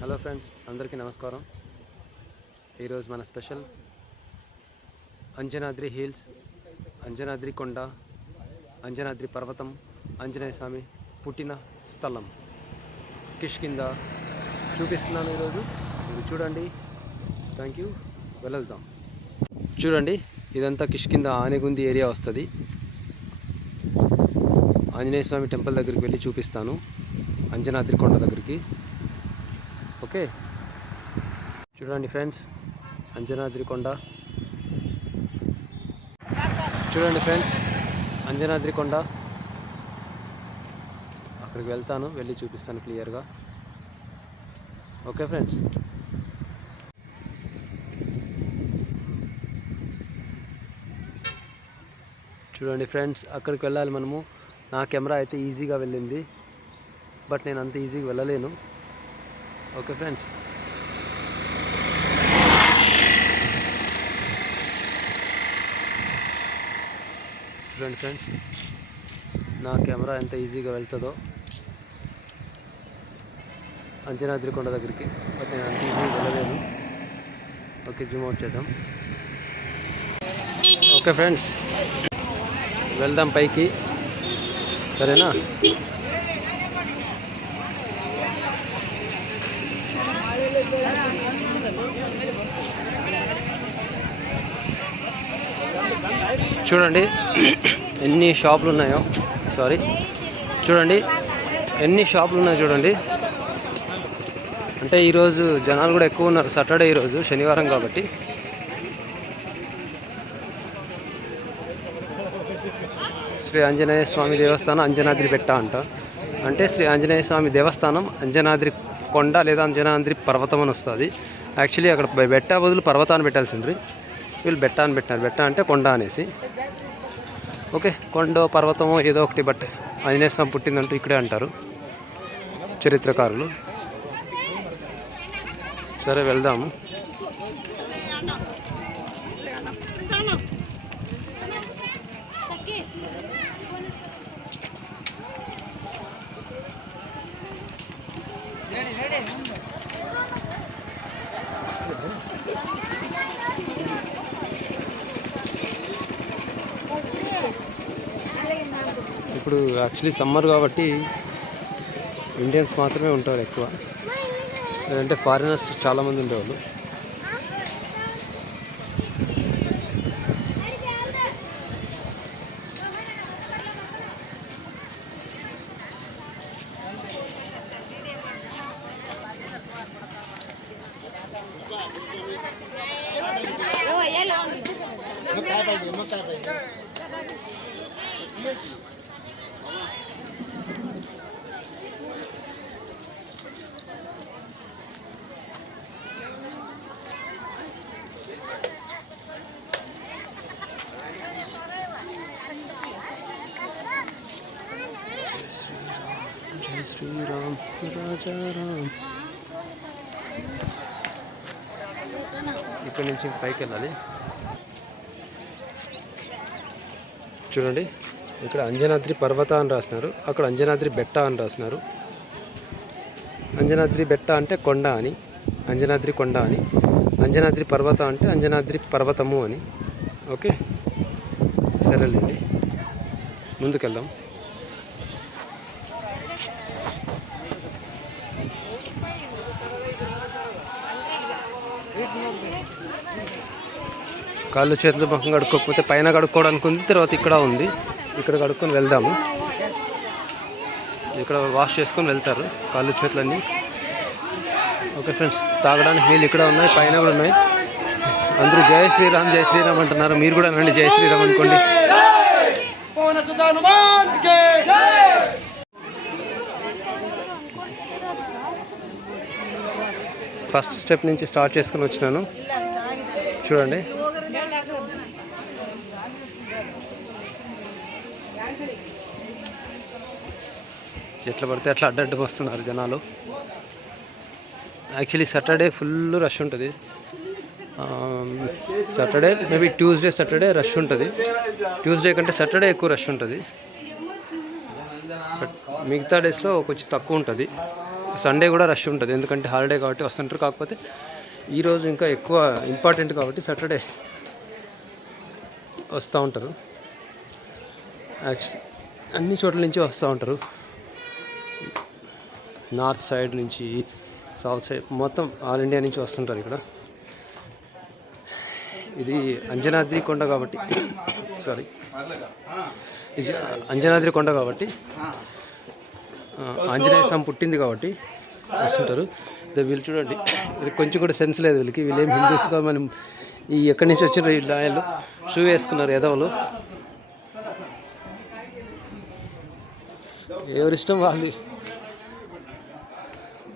Hello friends అందరికీ నమస్కారం. ఈరోజు మన స్పెషల్ అంజనాద్రి హిల్స్ అంజనాద్రి కొండ అంజనాద్రి పర్వతం ఆంజనేయ స్వామి పుట్టిన స్థలం కిష్కింద చూపిస్తున్నాను ఈరోజు. ఇది చూడండి. థ్యాంక్ యూ వెళ్దాం. చూడండి ఇదంతా కిష్కింద ఆనెగుంది ఏరియా వస్తుంది. ఆంజనేయ స్వామి టెంపుల్ దగ్గరికి వెళ్ళి చూపిస్తాను. అంజనాద్రి కొండ దగ్గరికి. ఓకే. చూడండి ఫ్రెండ్స్ అంజనాద్రి కొండ చూడండి ఫ్రెండ్స్ అంజనాద్రి కొండ అక్కడికి వెళ్తాను వెళ్ళి చూపిస్తాను క్లియర్గా. Okay friends. చూడండి ఫ్రెండ్స్ అక్కడికి వెళ్ళాలి మనము. నా కెమెరా అయితే ఈజీగా వెళ్ళింది బట్ నేను అంత ఈజీగా వెళ్ళలేను. Okay friends. చూడండి ఫ్రెండ్స్. నా కెమెరా ఎంత ఈజీగా వెళ్తుందో. అంజనాద్రి కొండ దగ్గరికి. బట్ నేను అంత ఈజీగా వెళ్ళలేను. ఓకే జూమ్ అవుట్ చేద్దాం. Okay friends. వెళ్దాం పైకి. సరేనా? చూడండి. ఎన్ని షాపులు ఉన్నాయో. సారీ. చూడండి. ఎన్ని షాపులు ఉన్నాయో చూడండి. అంటే ఈరోజు జనాలు కూడా ఎక్కువ ఉన్నారు. సాటర్డే ఈరోజు శనివారం కాబట్టి. శ్రీ ఆంజనేయ స్వామి దేవస్థానం అంజనాద్రి బెట్ట అంట. అంటే శ్రీ ఆంజనేయ స్వామి దేవస్థానం అంజనాద్రి కొండ లేదా అంజనాద్రి పర్వతం అని వస్తుంది. యాక్చువల్లీ అక్కడ బెట్ట బదులు పర్వతాన్ని పెట్టాల్సింది వీళ్ళు బెట్ట అని పెట్టినారు. బెట్ట అంటే కొండ అనేసి. ఓకే కొండ పర్వతమో ఏదో ఒకటి బట్ ఆంజనేయ స్వామి పుట్టిందంటూ ఇక్కడే అంటారు చరిత్రకారులు. సరే వెళ్దాము. ఇప్పుడు యాక్చువల్లీ సమ్మర్ కాబట్టి ఇండియన్స్ మాత్రమే ఉంటారు ఎక్కువ. లేదంటే ఫారినర్స్ చాలామంది ఉండేవాళ్ళు జై శ్రీరామ్ రాజా రామ్ ఇక్కడ నుంచి పైకి వెళ్ళాలి. చూడండి ఇక్కడ అంజనాద్రి పర్వత అని రాసినారు. అక్కడ అంజనాద్రి బెట్ట అని రాసినారు. అంజనాద్రి బెట్ట అంటే కొండ అని అంజనాద్రి కొండ అని అంజనాద్రి పర్వత అంటే అంజనాద్రి పర్వతము అని. ఓకే? సరేలేండి. ముందుకెళ్దాం. కాళ్ళు చేతుల పక్కన కడుక్కోకపోతే పైన కడుక్కోవడానికి ఉంది తర్వాత ఇక్కడ ఉంది. ఇక్కడ కడుక్కొని వెళ్దాము. ఇక్కడ వాష్ చేసుకొని వెళ్తారు కాళ్ళు చేతులన్నీ. ఓకే ఫ్రెండ్స్ తాగడానికి నీళ్ళు ఇక్కడ ఉన్నాయి పైన కూడా ఉన్నాయి. అందరూ జయ శ్రీరామ్ జయ శ్రీరామ్ అంటున్నారు. మీరు కూడా అనండి జయ శ్రీరామ్ అనుకోండి. ఫస్ట్ స్టెప్ నుంచి స్టార్ట్ చేసుకొని వచ్చినాను. చూడండి. ఎట్లా పడితే అట్లా అడ్డడ్డు వస్తున్నారు జనాలు. యాక్చువల్లీ సాటర్డే ఫుల్ రష్ ఉంటుంది. Saturday maybe Tuesday Saturday rush ఉంటుంది. ట్యూస్డే కంటే సాటర్డే ఎక్కువ రష్ ఉంటుంది. బట్ మిగతా డేస్లో కొంచెం తక్కువ ఉంటుంది. సండే కూడా రష్ ఉంటుంది. ఎందుకంటే హాలిడే కాబట్టి వస్తుంటారు. కాకపోతే ఈరోజు ఇంకా ఎక్కువ ఇంపార్టెంట్ కాబట్టి సాటర్డే వస్తూ ఉంటారు. యాక్చువల్లీ అన్ని చోట్ల నుంచి వస్తూ ఉంటారు. నార్త్ సైడ్ నుంచి సౌత్ సైడ్ మొత్తం ఆల్ ఇండియా నుంచి వస్తుంటారు ఇక్కడ. ఇది అంజనాద్రి కొండ కాబట్టి సారీ ఇది అంజనాద్రి కొండ కాబట్టి ఆంజనేయ స్వామి పుట్టింది కాబట్టి వస్తుంటారు. వీళ్ళు చూడండి కొంచెం కూడా సెన్స్ లేదు వీళ్ళకి. వీళ్ళు ఏం హిందూస్గా మనం ఈ ఎక్కడి నుంచి వచ్చిన ఈ లాయలు షూ వేసుకున్నారు ఎదవలు ఎవరిష్టం వాళ్ళు?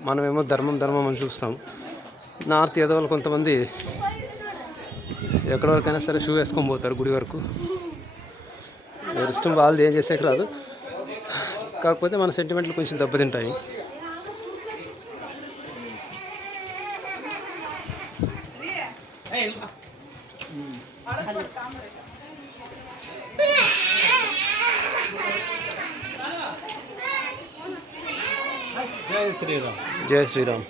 మనమేమో ధర్మం ధర్మం అని చూస్తాం. నార్త్ ఎదవలు కొంతమంది ఎక్కడి వరకైనా సరే షూ వేసుకొని పోతారు గుడి వరకు. ఎవరిష్టం వాళ్ళది ఏం చేసేకి రాదు. కాకపోతే మన సెంటిమెంట్లు కొంచెం దెబ్బతింటాయి. జై శ్రీరామ్ జై శ్రీరామ్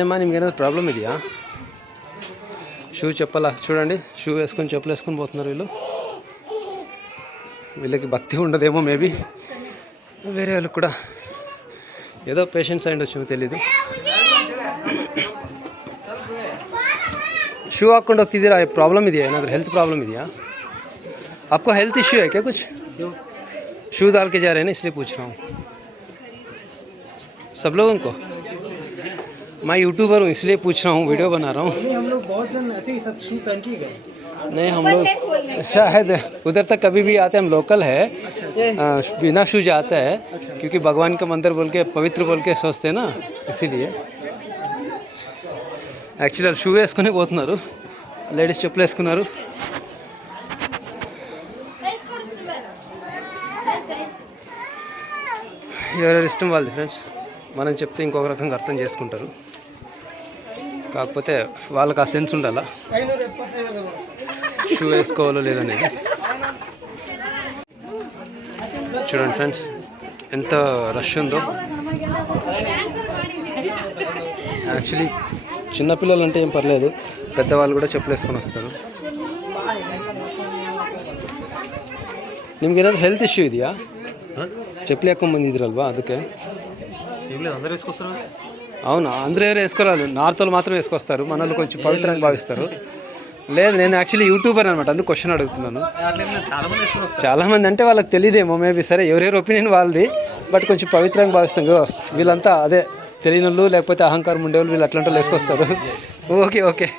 ఏమా నీకేమైనా ప్రాబ్లం ఇదియా షూ చెప్పాలా చూడండి షూ వేసుకొని చెప్పులు వేసుకొని పోతున్నారు వీళ్ళు వీళ్ళకి భక్తి ఉండదేమో మేబీ వేరే వాళ్ళకి కూడా ఏదో పేషెంట్స్ అయి ఉండొచ్చు తెలీదు షూ ಹಾಕೊಂಡು ಹೋಗ್ತಿದ್ದೀರಾ ಪ್ರಾಬ್ಲಮ್ ಇದೆಯಾ ಏನಾದರೂ ಹೆಲ್ತ್ ಪ್ರಾಬ್ಲಮ್ ಇದೆಯಾ आपको हेल्थ इश्यू है क्या कुछ शू डाल के जा रहे हैं ना इसलिए पूछ रहा हूँ सब लोगों को मैं यूट्यूबर हूँ इसलिए पूछ रहा हूँ वीडियो बना रहा हूँ नहीं हम लोग बहुत जन ऐसे ही सब शू पहन के ही गए नहीं हम लोग शायद उधर तक कभी भी आते हैं हम लोकल है आ, बिना शू जाता है क्योंकि भगवान का मंदिर बोल के पवित्र बोल के सोचते हैं ना इसीलिए యాక్చువల్లీ షూ వేసుకుని పోతున్నారు లేడీస్ చెప్పులు వేసుకున్నారు ఎవరెవరి ఇష్టం వాళ్ళది ఫ్రెండ్స్ మనం చెప్తే ఇంకొక రకంగా అర్థం చేసుకుంటారు కాకపోతే వాళ్ళకి ఆ సెన్స్ ఉండాలా షూ వేసుకోవాలో లేదనేది చూడండి ఫ్రెండ్స్ ఎంత రష్ ఉందో యాక్చువల్లీ చిన్నపిల్లలు అంటే ఏం పర్లేదు పెద్దవాళ్ళు కూడా చెప్పులు వేసుకొని వస్తారు ನಿಮ್ಗೇನಾದ್ರು ಹೆಲ್ತ್ ಇಶ್ಯೂ ಇದೆಯಾ ಚಪ್ಪಲಿ ಹಾಕೊಂಡ್ ಬಂದಿದ್ರಲ್ವಾ ಅದಕ್ಕೆ అందరూ వేసుకొస్తారు అవును అందరూ ఎవరు వేసుకోరాదు. నార్త్ వాళ్ళు మాత్రం వేసుకొస్తారు. మన వాళ్ళు కొంచెం పవిత్రంగా భావిస్తారు. లేదు నేను యాక్చువల్లీ యూట్యూబర్ అనమాట అందుకు క్వశ్చన్ అడుగుతున్నాను. చాలా మంది వేసుకొని చాలా మంది అంటే వాళ్ళకి తెలియదేమో మేబీ సరే ఎవరెవరి ఒపీనియన్ వాళ్ళది బట్ కొంచెం పవిత్రంగా భావిస్తాం. వీళ్ళంతా అదే తెలియని వాళ్ళు లేకపోతే అహంకారం ఉండేవాళ్ళు వీళ్ళు అట్లాంటి వాళ్ళు వేసుకొస్తారు. Okay okay.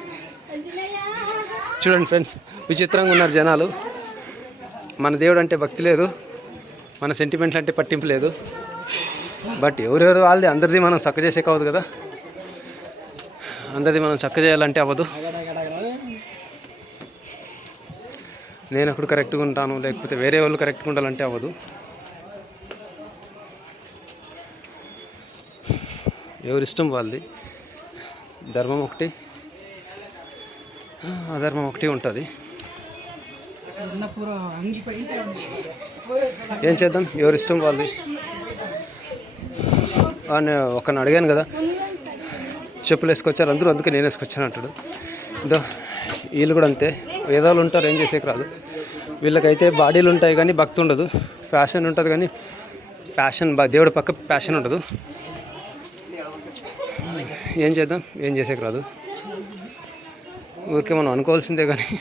చూడండి ఫ్రెండ్స్ విచిత్రంగా ఉన్నారు జనాలు. మన దేవుడు అంటే భక్తి లేదు. మన సెంటిమెంట్లు అంటే పట్టింపు లేదు. బట్ ఎవరెవరు వాళ్ళది అందరిది మనం చక్క చేసే కావద్దు కదా. అందరిది మనం చక్క చేయాలంటే అవ్వదు. నేను అప్పుడు కరెక్ట్గా ఉంటాను లేకపోతే వేరే వాళ్ళు కరెక్ట్గా ఉండాలంటే అవ్వదు. ఎవరిష్టం వాళ్ళది. ధర్మం ఒకటి అధర్మం ఒకటి ఉంటుంది. ఏం చేద్దాం? ఎవరిష్టం వాళ్ళది? అని ఒకరిని అడిగాను కదా. చెప్పులు వేసుకొచ్చారు అందరూ అందుకే నేను వేసుకొచ్చాను అంటాడు. ఇదో వీళ్ళు కూడా అంతే. వేదాలు ఉంటారు ఏం చేసేకి రాదు. వీళ్ళకైతే బాడీలు ఉంటాయి కానీ భక్తి ఉండదు. ఫ్యాషన్ ఉంటుంది కానీ ప్యాషన్ బా దేవుడి పక్క ప్యాషన్ ఉండదు. ఏం చేద్దాం? ఏం చేసేకి రాదు. ఊరికే మనం అనుకోవాల్సిందే కానీ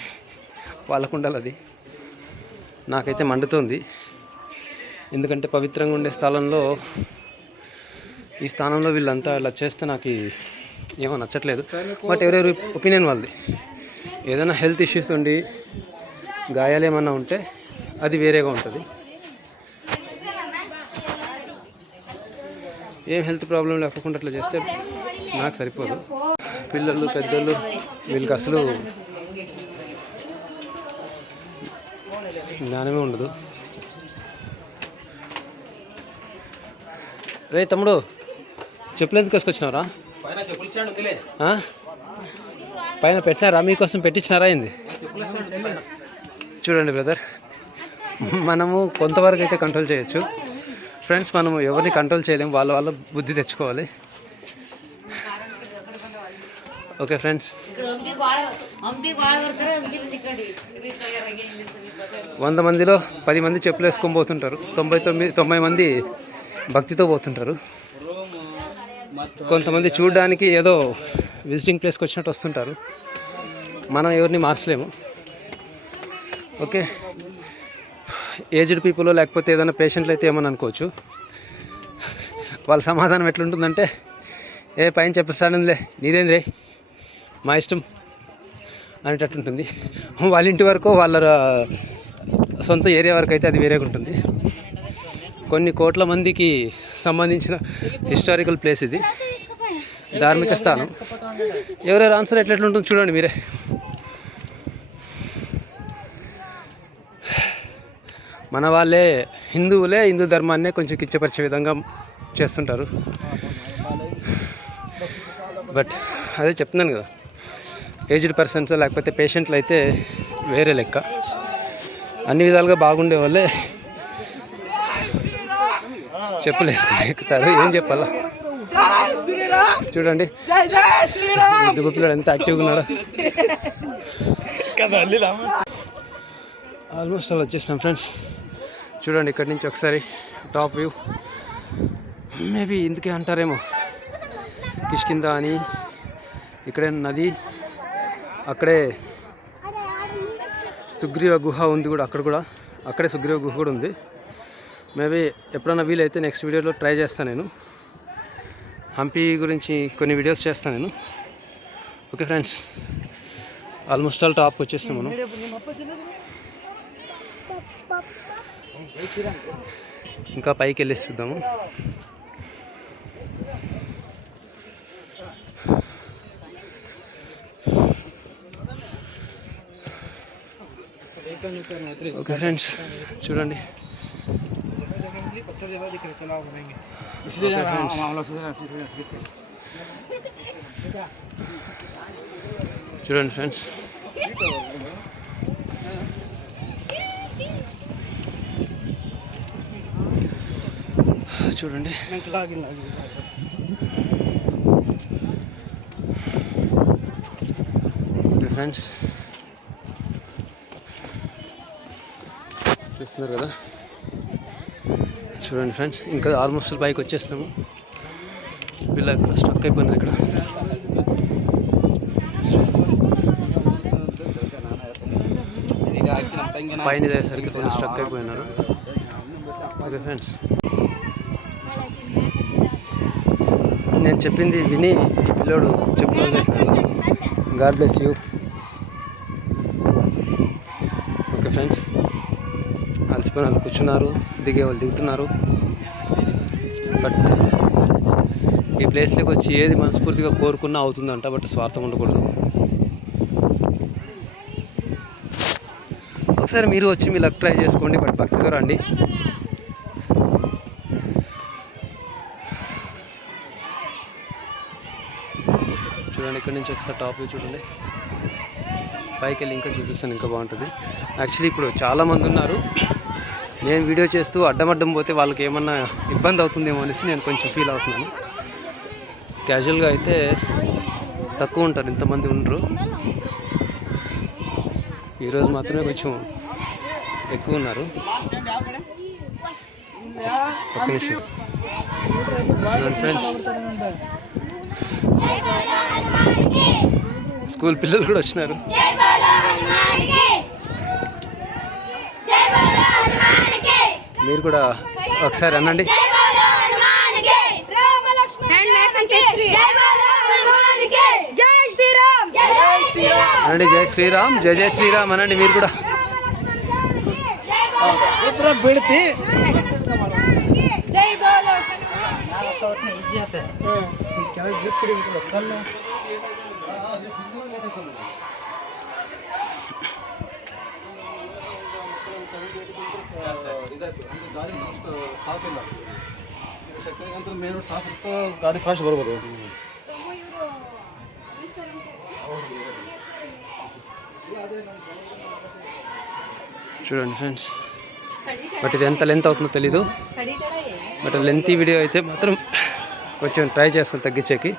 వాళ్ళకు ఉండాలి అది. నాకైతే మండుతుంది. ఎందుకంటే పవిత్రంగా ఉండే స్థలంలో ఈ స్థానంలో వీళ్ళంతా ఇలా చేస్తే నాకు ఏమో నచ్చట్లేదు. బట్ ఎవరెవరి ఒపీనియన్ వాళ్ళది. ఏదైనా హెల్త్ ఇష్యూస్ ఉండి గాయాలు ఏమన్నా ఉంటే అది వేరేగా ఉంటుంది. ఏం హెల్త్ ప్రాబ్లం లేకుండా అట్లా చేస్తే నాకు సరిపోదు. పిల్లలు పెద్దలు వీళ్ళకి అసలు జ్ఞానమే ఉండదు. రే తమ్ముడు. చెప్పులు ఎందుకు తీసుకొచ్చినారా పైన పెట్టినారా? మీకోసం పెట్టించినారా ఏంది? చూడండి బ్రదర్ మనము కొంతవరకు అయితే కంట్రోల్ చేయొచ్చు. ఫ్రెండ్స్ మనము ఎవరిని కంట్రోల్ చేయలేము వాళ్ళ వాళ్ళ బుద్ధి తెచ్చుకోవాలి. ఓకే ఫ్రెండ్స్ వంద మందిలో పది మంది చెప్పులు వేసుకొని పోతుంటారు. తొంభై తొమ్మిది తొంభై మంది భక్తితో పోతుంటారు. కొంతమంది చూడడానికి ఏదో విజిటింగ్ ప్లేస్కి వచ్చినట్టు వస్తుంటారు. మనం ఎవరిని మార్చలేము. ఓకే. ఏజ్డ్ పీపుల్ లేకపోతే ఏదైనా పేషెంట్లు అయితే ఏమని అనుకోవచ్చు. వాళ్ళ సమాధానం ఎట్లుంటుందంటే ఏ పైన చెప్పేస్తానులే నీదేంద్రే? మా ఇష్టం అనేటట్టుంటుంది. వాళ్ళ ఇంటి వరకు వాళ్ళ సొంత ఏరియా వరకు అయితే అది వేరేగా ఉంటుంది కొన్ని కోట్ల మందికి సంబంధించిన హిస్టారికల్ ప్లేస్ ఇది. ధార్మిక స్థానం. ఎవరెవరు ఆన్సర్ ఎట్లెట్లుంటుంది చూడండి మీరే. మన వాళ్ళే హిందువులే హిందూ ధర్మాన్నే కొంచెం కిచ్చపరిచే విధంగా చేస్తుంటారు. బట్ అదే చెప్తున్నాను కదా ఏజ్డ్ పర్సన్స్ లేకపోతే పేషెంట్లు అయితే వేరే లెక్క. అన్ని విధాలుగా బాగుండే వాళ్ళే చెప్పులు వేసుకుని ఎక్కుతారు. ఏం చెప్పాలా? చూడండి. దుబ్బ పిల్లడు ఎంత యాక్టివ్గా ఉన్నాడో. ఆల్మోస్ట్ అలా వచ్చేసినాం ఫ్రెండ్స్ చూడండి ఇక్కడి నుంచి ఒకసారి టాప్ వ్యూ మేబీ ఇందుకే అంటారేమో. కిష్కింద అని ఇక్కడే నది అక్కడే సుగ్రీవ గుహ ఉంది కూడా అక్కడ కూడా. అక్కడే సుగ్రీవ గుహ కూడా ఉంది. మేబీ ఎప్పుడైనా వీలైతే నెక్స్ట్ వీడియోలో ట్రై చేస్తాను నేను. హంపి గురించి కొన్ని వీడియోస్ చేస్తాను నేను. Okay friends almost all top వచ్చేసినాం మనం. ఇంకా పైకి వెళ్ళేసి ఓకే ఫ్రెండ్స్ చూడండి. చూడండి ఫ్రెండ్స్ చూడండి ఫ్రెండ్స్ చూస్తున్నారు కదా చూడండి ఫ్రెండ్స్ ఇంకా ఆల్మోస్ట్ బైక్ వచ్చేసినాము. వీళ్ళ ఇక్కడ స్టక్ అయిపోయినారు ఇక్కడ. పైన ఇదేసరికి కొంచెం స్టక్ అయిపోయినారు. Okay friends. నేను చెప్పింది విని ఈ పిల్లోడు చెప్పులు God bless you okay friends అలసిపోయిన వాళ్ళు కూర్చున్నారు దిగే వాళ్ళు దిగుతున్నారు. బట్ ఈ ప్లేస్లోకి వచ్చి ఏది మనస్ఫూర్తిగా కోరుకున్నా అవుతుందంట బట్ స్వార్థం ఉండకూడదు. ఒకసారి మీరు వచ్చి మీ లక్ ట్రై చేసుకోండి బట్ భక్తితో రండి. చూడండి ఇక్కడ నుంచి ఒకసారి టాప్ చూడండి. పైకి వెళ్ళి ఇంకా చూపిస్తాను ఇంకా బాగుంటుంది. యాక్చువల్లీ ఇప్పుడు చాలామంది ఉన్నారు. నేను వీడియో చేస్తూ అడ్డమడ్డం పోతే వాళ్ళకి ఏమన్నా ఇబ్బంది అవుతుందేమో అనేసి నేను కొంచెం ఫీల్ అవుతున్నాను. క్యాజువల్గా అయితే తక్కువ ఉంటారు ఇంతమంది ఉండరు. ఈరోజు మాత్రమే కొంచెం ఎక్కువ ఉన్నారు. ఒక్క నిమిషం. ఫ్రెండ్స్ స్కూల్ పిల్లలు కూడా వచ్చినారు. మీరు కూడా ఒకసారి అనండి. జై శ్రీరామ్. జై శ్రీరామ్. అనండి జై శ్రీరామ్ జై జై శ్రీరామ్ అనండి మీరు కూడా జై బోలో ಗಾಡಿ ಫಾಸ್ಟ್ ಬರ್ಬೋದು చూడండి ఫ్రెండ్స్ బట్ ఇది ఎంత లెంత్ అవుతుందో తెలీదు బట్ లెంతీ వీడియో అయితే మాత్రం కొంచెం ట్రై చేస్తాను తగ్గించేకి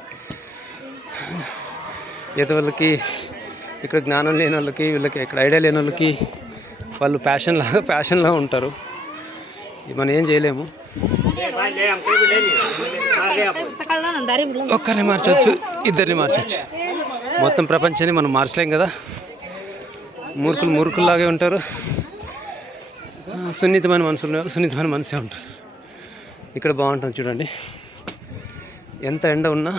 ఏదో వాళ్ళకి ఇక్కడ జ్ఞానం లేని వాళ్ళకి వీళ్ళకి ఇక్కడ ఐడియా లేని వాళ్ళకి వాళ్ళు ప్యాషన్ లాగా ప్యాషన్లా ఉంటారు ఇది మనం ఏం చేయలేము. ఒక్కరిని మార్చవచ్చు ఇద్దరిని మార్చవచ్చు మొత్తం ప్రపంచాన్ని మనం మార్చలేం కదా. మూర్ఖులు మూర్ఖుల్లాగే ఉంటారు. సున్నితమైన మనుషులు సున్నితమైన మనసే ఉంటారు. ఇక్కడ బాగుంటుంది చూడండి. ఎంత ఎండ ఉన్నా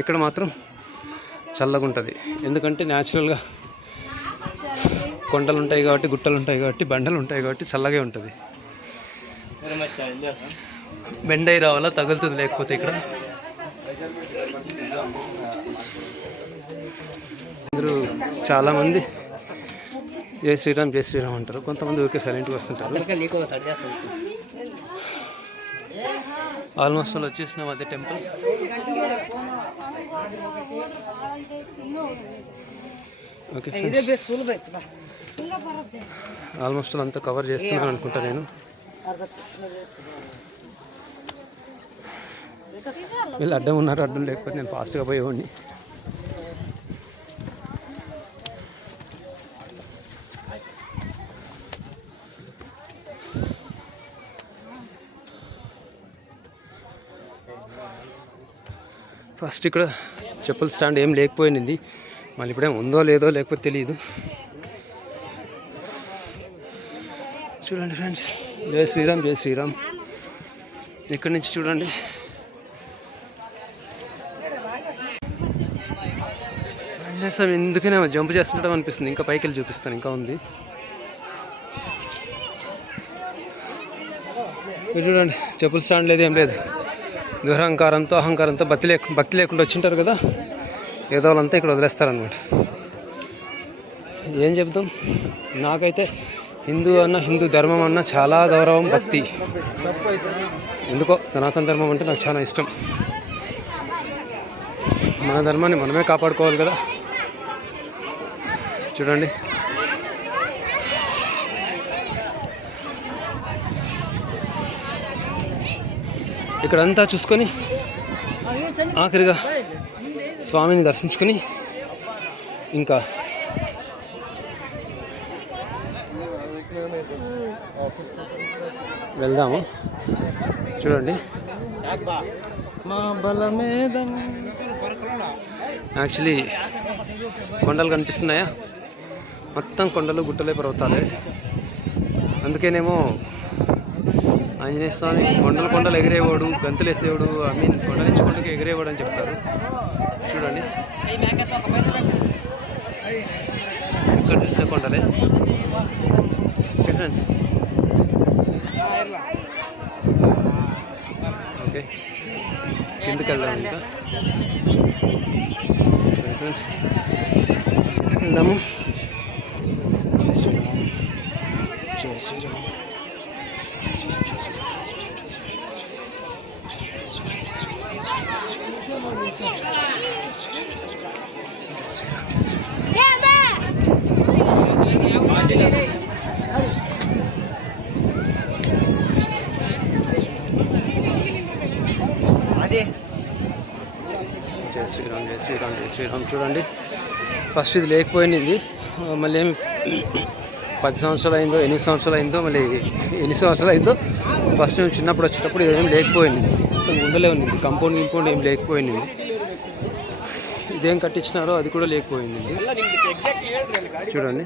ఇక్కడ మాత్రం చల్లగా ఉంటుంది ఎందుకంటే న్యాచురల్గా కొండలు ఉంటాయి కాబట్టి గుట్టలు ఉంటాయి కాబట్టి బండలు ఉంటాయి కాబట్టి చల్లగే ఉంటుంది. బెండై రావాలా? తగులుతుంది లేకపోతే ఇక్కడ? అందరూ చాలామంది జై శ్రీరామ్ జై శ్రీరామ్ అంటారు. కొంతమంది ఊరికే సైలెంట్గా వస్తుంటారు. ఆల్మోస్ట్ వాళ్ళు వచ్చేసినాం అదే టెంపుల్ ఓకే ఆల్మోస్ట్ అంతా కవర్ చేస్తున్నాను అనుకుంటా నేను. వీళ్ళు అడ్డం ఉన్నారు అడ్డం లేకపోతే నేను ఫాస్ట్గా పోయేవాడిని. ఫస్ట్ ఇక్కడ చెప్పుల స్టాండ్ ఏం లేకపోయింది మళ్ళీ ఇప్పుడేం ఉందో లేదో లేకపోతే తెలియదు చూడండి ఫ్రెండ్స్ జై శ్రీరామ్ జై శ్రీరామ్. ఇక్కడి నుంచి చూడండి. ఆంజనేయ స్వామి జంప్ చేస్తుండడం అనిపిస్తుంది. ఇంకా పైకి వెళ్ళి చూపిస్తాను. ఇంకా ఉంది. చూడండి. చెప్పులు స్టాండ్ లేదు ఏం లేదు. దురహంకారంతో అహంకారంతో భక్తి లేక భక్తి లేకుండా వచ్చింటారు కదా. ఏదో వాళ్ళంతా ఇక్కడ వదిలేస్తారనమాట ఏం చెప్తాం నాకైతే హిందూ అన్న హిందూ ధర్మం అన్న చాలా గౌరవం భక్తి. ఎందుకో సనాతన ధర్మం అంటే నాకు చాలా ఇష్టం. మన ధర్మాన్ని మనమే కాపాడుకోవాలి కదా. చూడండి. ఇక్కడంతా చూసుకొని ఆఖరిగా స్వామిని దర్శించుకొని ఇంకా వెళ్దాము. చూడండి. యాక్చువల్లీ కొండలు కనిపిస్తున్నాయా? మొత్తం కొండలు గుట్టలే పర్వతాలే. అందుకేనేమో ఆంజనేయ స్వామి కొండలు కొండలు ఎగిరేవాడు గంతులు వేసేవాడు ఐ మీన్ కొండ నుంచి కొండకి ఎగిరేవాడు అని చెప్తారు. చూడండి. ఇక్కడ చూసిన కొండలే. Friends okay. కిందకి వెళ్దాం ఇంకా. సరే ఫ్రెండ్స్. కిందకి వెళ్దాము. జై శ్రీరామ్. జై శ్రీరామ్ జై శ్రీరామ్ జై శ్రీరామ్ జై శ్రీరామ్ చూడండి. ఫస్ట్ ఇది లేకపోయింది. మళ్ళీ ఏమి పది సంవత్సరాలు అయిందో ఎన్ని సంవత్సరాలు అయిందో మళ్ళీ ఎన్ని సంవత్సరాలు అయిందో ఫస్ట్ మేము చిన్నప్పుడు వచ్చేటప్పుడు ఇదేం లేకపోయింది. గుండెలే ఉంది. కంపౌండ్ గింపౌండ్ ఏం లేకపోయింది. ఇదేం కట్టించినారో అది కూడా లేకపోయింది. చూడండి.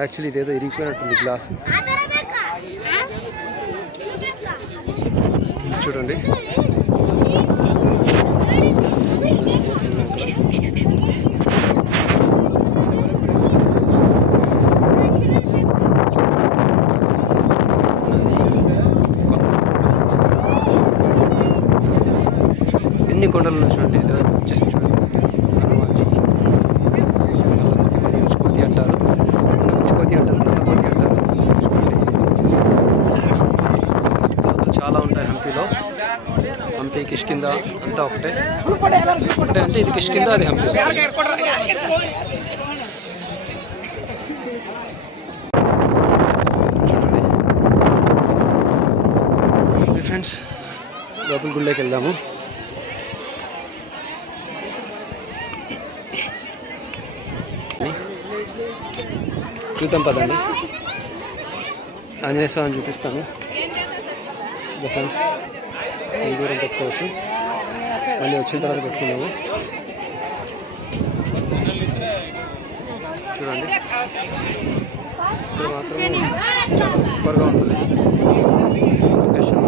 యాక్చువల్లీ ఇదేదో ఇరిగిపోయినట్టుంది గ్లాస్. చూడండి. కొండల నుంచి వచ్చేసి చూడండి. నల్లకొత్తి అంటారు. కొత్తి అంటారు నల్లకొత్తి అంటారు. కోతులు చాలా ఉంటాయి హంపీలో. హంపీ కిష్కింద అంతా ఒకటే. ఒకటే అంటే ఇది కిష్కింద అది హంపీ ఫ్రెండ్స్? లోపల గుళ్ళకి వెళ్దాము. చూద్దాం పదండి. ఆంజనేయ స్వామిని చూపిస్తాను. ఫ్రెండ్స్ దూరం పెట్టుకోవచ్చు. మళ్ళీ వచ్చిన తర్వాత పెట్టుకున్నాము చూడండి. ఇక్కడ మాత్రం చాలా సూపర్గా ఉంటుంది. లొకేషన్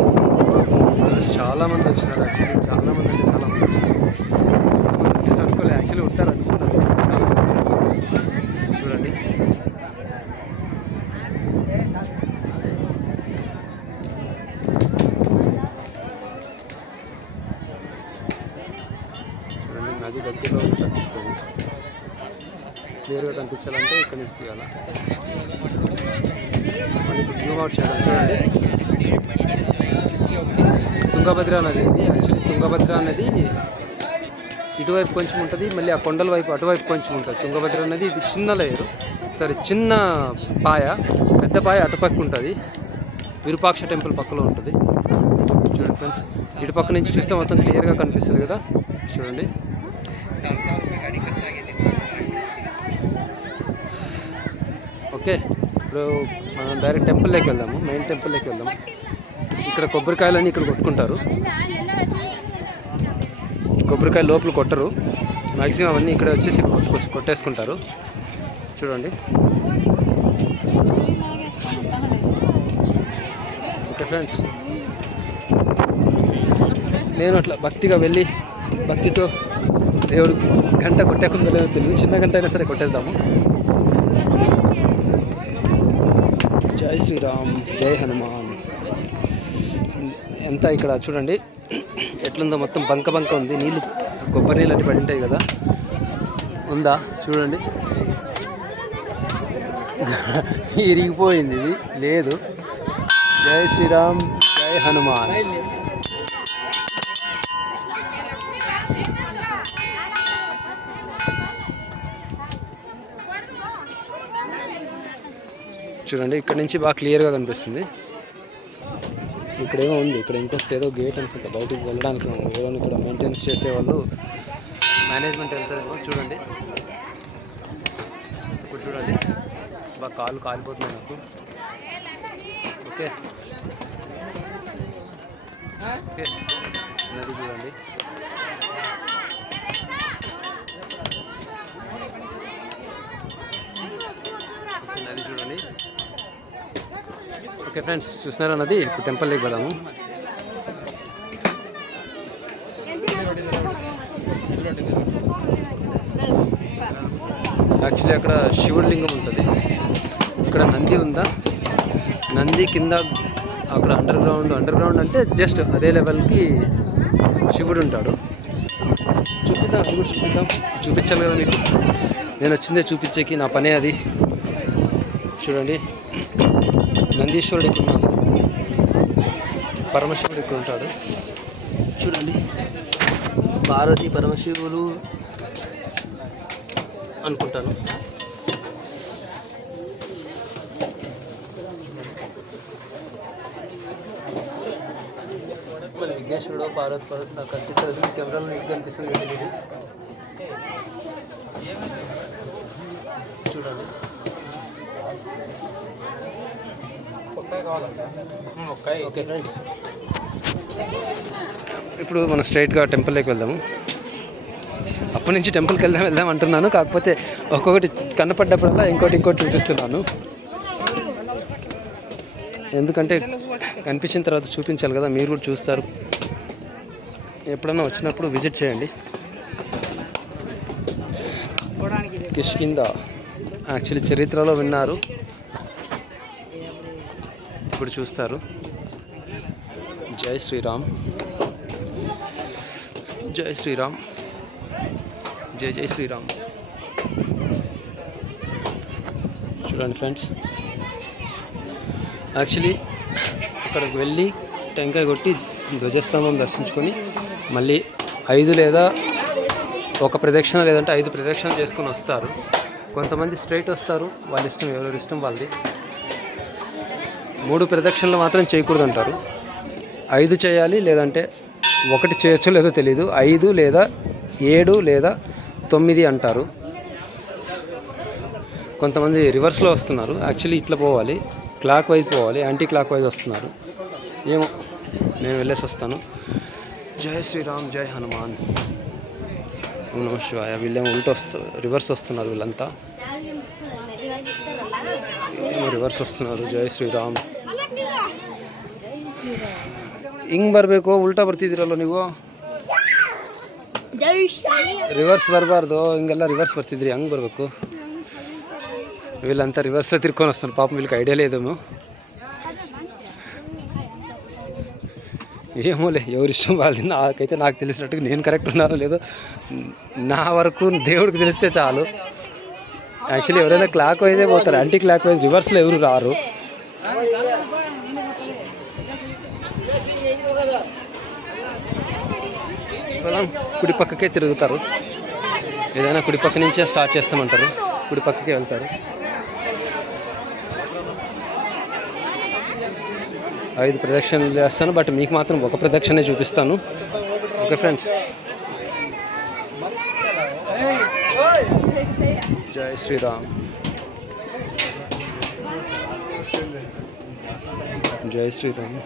చాలా మంది వచ్చినారు యాక్చువల్లీ చాలా మంది వచ్చినారు చాలా మంది వచ్చారు అనుకోలే యాక్చువల్లీ ఉంటారు అనుకున్నారు చాలా మంది. చూడండి చూడండి నది దగ్గరలో ఉంది కనిపిస్తుంది క్లియర్గా కనిపించాలంటే ఇక్కడ నుంచి జూమ్ అవుట్ చేద్దాం. చూడండి. తుంగభద్ర నది ఇది. యాక్చువల్లీ తుంగభద్ర నది ఇటువైపు కొంచెం ఉంటుంది మళ్ళీ ఆ కొండల వైపు అటువైపు కొంచెం ఉంటుంది. తుంగభద్ర నది ఇది చిన్న లేయరు సరే చిన్న పాయ పెద్ద పాయ అటుపక్క ఉంటుంది. విరూపాక్ష టెంపుల్ పక్కలో ఉంటుంది. చూడండి ఫ్రెండ్స్ ఇటు పక్క నుంచి చూస్తే మొత్తం క్లియర్గా కనిపిస్తుంది కదా. చూడండి. ఓకే. ఇప్పుడు మనం డైరెక్ట్ టెంపుల్లోకి వెళ్దాము మెయిన్ టెంపుల్లోకి వెళ్దాము. ఇక్కడ కొబ్బరికాయలన్నీ ఇక్కడ కొట్టుకుంటారు. కొబ్బరికాయ లోపల కొట్టరు. మ్యాక్సిమం అవన్నీ ఇక్కడ వచ్చేసి కొట్టేసుకుంటారు. చూడండి. Okay friends. నేను అట్లా భక్తిగా వెళ్ళి భక్తితో దేవుడు గంట కొట్టేకుందో లేదో తెలియదు. చిన్న గంట అయినా సరే కొట్టేద్దాము. జై శ్రీరామ్ జై హనుమాన్. ఎంత ఇక్కడ చూడండి. ఎట్లుందో మొత్తం బంక బంక ఉంది. నీళ్ళు కొబ్బరి నీళ్ళు అన్ని పడి ఉంటాయి కదా. ఉందా? చూడండి. ఇరిగిపోయింది ఇది. లేదు. జై శ్రీరామ్ జై హనుమాన్. చూడండి ఇక్కడ నుంచి బాగా క్లియర్గా కనిపిస్తుంది. ఇక్కడేమో ఉంది ఇక్కడ ఇంకొకటి ఏదో గేట్ అనుకుంటా బయటికి వెళ్ళడానికి ఏదో ఇక్కడ మెయింటెనెన్స్ చేసేవాళ్ళు మేనేజ్మెంట్ వెళ్తారేమో చూడండి. ఇప్పుడు చూడండి బాగా కాలు కాలిపోతున్నాయి నాకు. ఓకే. ఓకే. చూడండి ఓకే, నది చూడండి ఓకే ఫ్రెండ్స్ చూసినారా అన్నది ఇప్పుడు టెంపుల్లోకి పోదాము. యాక్చువల్లీ అక్కడ శివుడి లింగం ఉంటుంది. ఇక్కడ నంది ఉందా? నంది కింద అక్కడ అండర్ గ్రౌండ్ అండర్ గ్రౌండ్ అంటే జస్ట్ అదే లెవెల్కి శివుడు ఉంటాడు. చూపిద్దాం అది కూడా చూపిద్దాం. చూపించాలి కదా మీకు? నేను వచ్చిందే చూపించేకి నా పనే అది. చూడండి. నందీశ్వరుడు ఇక్కడ ఉన్నాడు పరమశివుడు ఇక్కడ ఉంటాడు చూడండి. పార్వతి పరమశివులు అనుకుంటాను. విఘ్నేశ్వరుడు పార్వతి పార్వతి నాకు కనిపిస్తుంది కెమెరాలో నీకు కనిపిస్తుంది తెలియదు చూడండి ఓకే ఫ్రెండ్స్. ఇప్పుడు మనం స్ట్రైట్గా టెంపుల్లోకి వెళ్దాము. అప్పటి నుంచి టెంపుల్కి వెళ్దాం వెళ్దాం అంటున్నాను. కాకపోతే ఒక్కొక్కటి కనపడ్డప్పుడల్లా ఇంకోటి ఇంకోటి చూపిస్తున్నాను. ఎందుకంటే కనిపించిన తర్వాత చూపించాలి కదా మీరు కూడా చూస్తారు. ఎప్పుడన్నా వచ్చినప్పుడు విజిట్ చేయండి. కిష్కింద యాక్చువల్లీ చరిత్రలో విన్నారు. ఇప్పుడు చూస్తారు. జై శ్రీరామ్. జై శ్రీరామ్. జై జై శ్రీరామ్. చూడండి ఫ్రెండ్స్. యాక్చువల్లీ అక్కడికి వెళ్ళి టెంకాయ కొట్టి ధ్వజస్తంభం దర్శించుకొని మళ్ళీ ఐదు లేదా ఒక ప్రదక్షిణ లేదంటే ఐదు ప్రదక్షిణలు చేసుకొని వస్తారు. కొంతమంది స్ట్రైట్ వస్తారు. వాళ్ళ ఇష్టం ఎవరెవరి ఇష్టం వాళ్ళది. మూడు ప్రదక్షిణలు మాత్రం చేయకూడదు అంటారు ఐదు చేయాలి లేదంటే ఒకటి చేయొచ్చు లేదో తెలియదు ఐదు లేదా ఏడు లేదా తొమ్మిది అంటారు. కొంతమంది రివర్స్లో వస్తున్నారు. యాక్చువల్లీ ఇట్లా పోవాలి. క్లాక్ వైజ్ పోవాలి. యాంటీ క్లాక్ వైజ్ వస్తున్నారు. ఏమో నేను వెళ్ళేసి వస్తాను. జై శ్రీరామ్ జై హనుమాన్. నమ శివాయ. వీళ్ళేమో ఉల్టో వస్తు రివర్స్ వస్తున్నారు వీళ్ళంతా. రివర్స్ వస్తున్నారు. జై శ్రీరామ్. ಹಿಂಗ್ ಬರಬೇಕು ಉಲ್ಟಾ ಬರ್ತಿದ್ದೀರಲ್ಲ ನೀವು ಜೈ ಶ್ರೀರಾಮ್ ರಿವರ್ಸ್ ಬರಬಾರ್ದು ಹಿಂಗೆಲ್ಲ ರಿವರ್ಸ್ ಬರ್ತಿದ್ರಿ ಹಂಗೆ ಬರಬೇಕು వీళ్ళంతా రివర్స్ తిరుక్కొని వస్తున్నారు పాపం వీళ్ళకి ఐడియా లేదేమో ఏమోలే ఎవరి ఇష్టం వాళ్ళది నాకైతే నాకు తెలిసినట్టుగా నేను కరెక్ట్ ఉన్నానో లేదో నా వరకు దేవుడికి తెలిస్తే చాలు యాక్చువల్లీ ఎవరైనా క్లాక్ వైజే పోతారు యాంటీ క్లాక్ వైజ్ రివర్స్లో ఎవరు రారు పొలం కుడి పక్కకే తిరుగుతారు. ఏదైనా కుడి పక్క నుంచే స్టార్ట్ చేస్తామంటారు. కుడి పక్కకే వెళ్తారు. ఐదు ప్రదక్షిణలు చేస్తాను బట్ మీకు మాత్రం ఒక ప్రదక్షిణే చూపిస్తాను. Okay friends. జై శ్రీరామ్. జై శ్రీరామ్.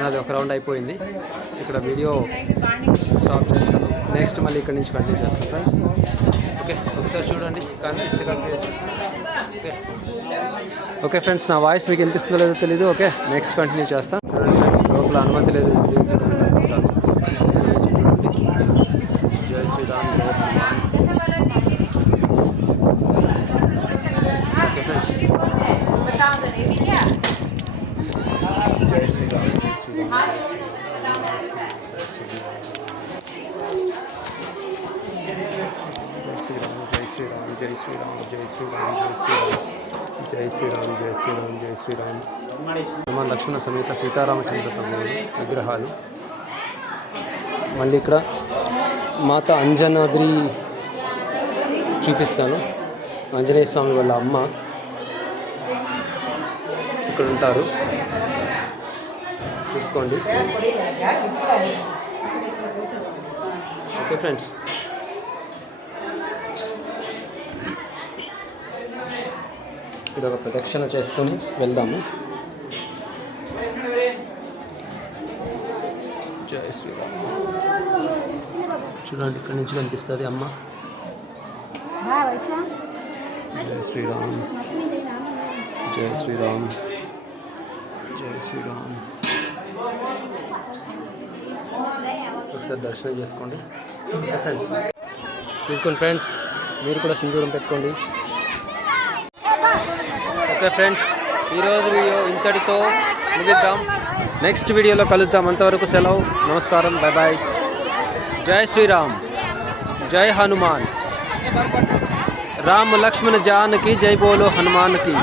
నాది ఒక రౌండ్ అయిపోయింది. ఇక్కడ వీడియో స్టాప్ చేస్తాను. నెక్స్ట్ మళ్ళీ ఇక్కడ నుంచి కంటిన్యూ చేస్తాను. ఫ్రెండ్స్ ఓకే ఒకసారి చూడండి. కనిపిస్తే కనిపించచ్చు ఓకే ఓకే ఫ్రెండ్స్ నా వాయిస్ మీకు వినిపిస్తుందో లేదో తెలియదు ఓకే నెక్స్ట్ కంటిన్యూ చేస్తాను. చూడండి ఫ్రెండ్స్ లోపల అనుమతి లేదు వీడియో చేయడానికి అనుకుంటాను. చూడండి. జై శ్రీరామ్ జై హనుమాన్ ఓకే ఫ్రెండ్స్ జై శ్రీరామ్ జై శ్రీరామ్ జై శ్రీరామ్ జై శ్రీరామ్ జై శ్రీరామ్ జై శ్రీరామ్ జై శ్రీరామ్ జై శ్రీరామ్ జై శ్రీరామ్. హనుమాన్ లక్ష్మణ సమేత సీతారామచంద్ర ప్రభువులు విగ్రహాలు. మళ్ళీ ఇక్కడ మాత అంజనాద్రి చూపిస్తాను. ఆంజనేయ స్వామి వాళ్ళ అమ్మ ఇక్కడ ఉంటారు. చూసుకోండి. Okay friends. ఇది ఒక ప్రదక్షిణ చేసుకొని వెళ్దాము. జై శ్రీరామ్. చూడండి ఇక్కడి నుంచి కనిపిస్తుంది అమ్మ. జయ శ్రీరామ్. జయ శ్రీరామ్. జయ శ్రీరామ్. ఒకసారి దర్శనం చేసుకోండి. ఫ్రెండ్స్ తీసుకోండి ఫ్రెండ్స్ మీరు కూడా సింధూరం పెట్టుకోండి. ఓకే ఫ్రెండ్స్ ఈరోజు వీడియో ఇంతటితో ముగిద్దాం. నెక్స్ట్ వీడియోలో కలుద్దాం. అంతవరకు సెలవు నమస్కారం బాయ్ బాయ్ జై శ్రీరామ్. జై హనుమాన్. రామ లక్ష్మణ జానకి జై బోలో హనుమాన్కి.